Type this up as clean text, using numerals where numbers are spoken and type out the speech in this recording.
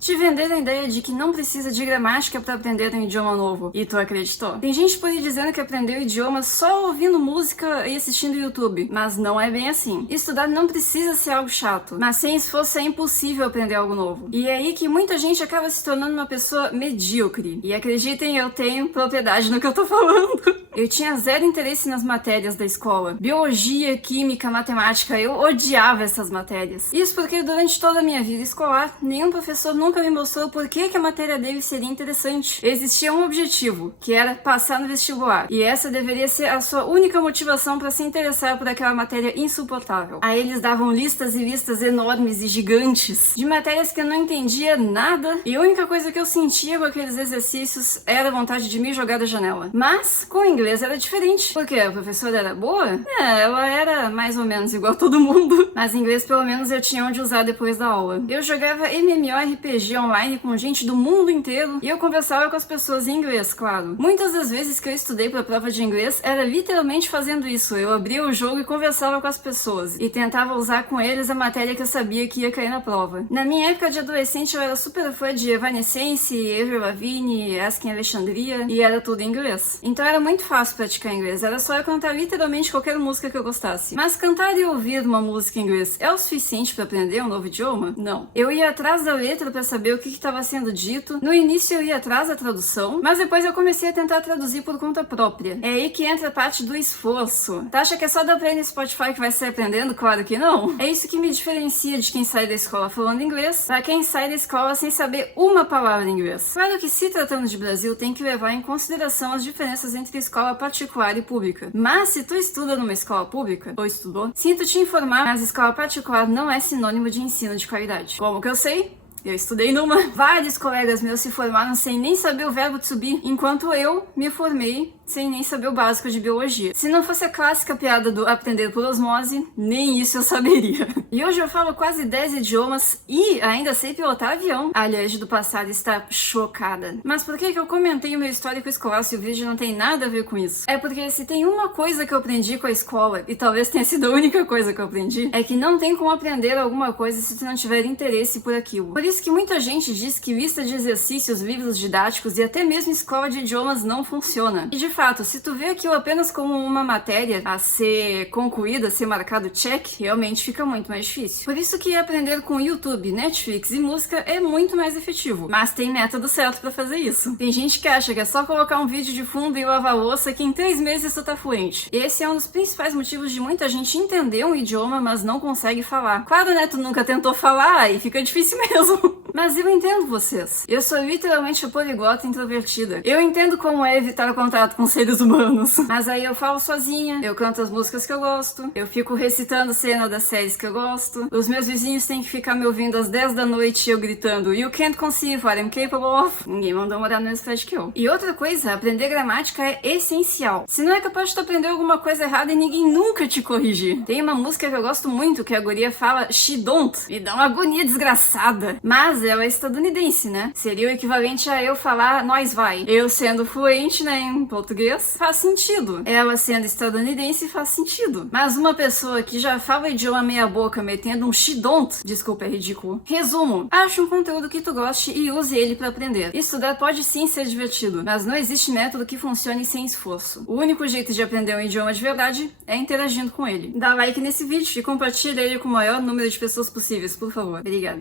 Te venderam a ideia de que não precisa de gramática para aprender um idioma novo. E tu acreditou? Tem gente por aí dizendo que aprendeu o idioma só ouvindo música e assistindo YouTube. Mas não é bem assim. Estudar não precisa ser algo chato. Mas sem esforço é impossível aprender algo novo. E é aí que muita gente acaba se tornando uma pessoa medíocre. E acreditem, eu tenho propriedade no que eu tô falando. Eu tinha zero interesse nas matérias da escola. Biologia, química, matemática, eu odiava essas matérias. Isso porque durante toda a minha vida escolar, nenhum professor nunca me mostrou por que a matéria dele seria interessante. Existia um objetivo, que era passar no vestibular. E essa deveria ser a sua única motivação para se interessar por aquela matéria insuportável. Aí eles davam listas e listas enormes e gigantes de matérias que eu não entendia nada. E a única coisa que eu sentia com aqueles exercícios era a vontade de me jogar da janela. Mas, com o inglês era diferente. Porque a professora era boa? Ela era mais ou menos igual a todo mundo. Mas inglês pelo menos eu tinha onde usar depois da aula. Eu jogava MMORPG online com gente do mundo inteiro e eu conversava com as pessoas em inglês, claro. Muitas das vezes que eu estudei pra prova de inglês era literalmente fazendo isso. Eu abria o jogo e conversava com as pessoas e tentava usar com eles a matéria que eu sabia que ia cair na prova. Na minha época de adolescente eu era super fã de Evanescence, Avril Lavigne, Asking Alexandria e era tudo em inglês. Então era muito fácil praticar inglês, era só eu cantar literalmente qualquer música que eu gostasse. Mas cantar e ouvir uma música em inglês é o suficiente pra aprender um novo idioma? Não. Eu ia atrás da letra pra saber o que estava sendo dito. No início eu ia atrás da tradução, mas depois eu comecei a tentar traduzir por conta própria. É aí que entra a parte do esforço. Tu acha que é só dar play no Spotify que vai sair aprendendo? Claro que não. É isso que me diferencia de quem sai da escola falando inglês pra quem sai da escola sem saber uma palavra em inglês. Claro que se tratando de Brasil tem que levar em consideração as diferenças entre escola particular e pública. Mas se tu estuda numa escola pública, ou estudou, sinto te informar, mas escola particular não é sinônimo de ensino de qualidade. Como que eu sei? Eu estudei numa. Vários colegas meus se formaram sem nem saber o verbo to be, enquanto eu me formei sem nem saber o básico de biologia. Se não fosse a clássica piada do aprender por osmose, nem isso eu saberia. E hoje eu falo quase 10 idiomas e ainda sei pilotar avião. A Liege do passado está chocada. Mas por que eu comentei o meu histórico escolar se o vídeo não tem nada a ver com isso? É porque se tem uma coisa que eu aprendi com a escola, e talvez tenha sido a única coisa que eu aprendi, é que não tem como aprender alguma coisa se tu não tiver interesse por aquilo. Por isso que muita gente diz que lista de exercícios, livros didáticos e até mesmo escola de idiomas não funciona. E de fato, se tu vê aquilo apenas como uma matéria a ser concluída, a ser marcado check, realmente fica muito mais difícil. Por isso que aprender com YouTube, Netflix e música é muito mais efetivo. Mas tem método certo pra fazer isso. Tem gente que acha que é só colocar um vídeo de fundo e lavar a louça que em 3 meses tu tá fluente. Esse é um dos principais motivos de muita gente entender um idioma, mas não consegue falar. Claro, né? Tu nunca tentou falar e fica difícil mesmo. Mas eu entendo vocês. Eu sou literalmente a poliglota introvertida. Eu entendo como é evitar o contato com seres humanos. Mas aí eu falo sozinha, eu canto as músicas que eu gosto, eu fico recitando cena das séries que eu gosto, os meus vizinhos têm que ficar me ouvindo às 10 da noite e eu gritando You can't conceive what I'm capable of. Ninguém mandou morar no mesmo prédio que eu. E outra coisa, aprender gramática é essencial. Se não é capaz de tu aprender alguma coisa errada e ninguém nunca te corrigir. Tem uma música que eu gosto muito que a guria fala She don't. Me dá uma agonia desgraçada. Mas ela é estadunidense, né? Seria o equivalente a eu falar nós vai. Eu sendo fluente, né, em português, faz sentido. Ela sendo estadunidense faz sentido. Mas uma pessoa que já fala idioma meia boca metendo um she don't, desculpa, é ridículo. Resumo, ache um conteúdo que tu goste e use ele pra aprender. Estudar pode sim ser divertido, mas não existe método que funcione sem esforço. O único jeito de aprender um idioma de verdade é interagindo com ele. Dá like nesse vídeo e compartilha ele com o maior número de pessoas possíveis, por favor. Obrigada.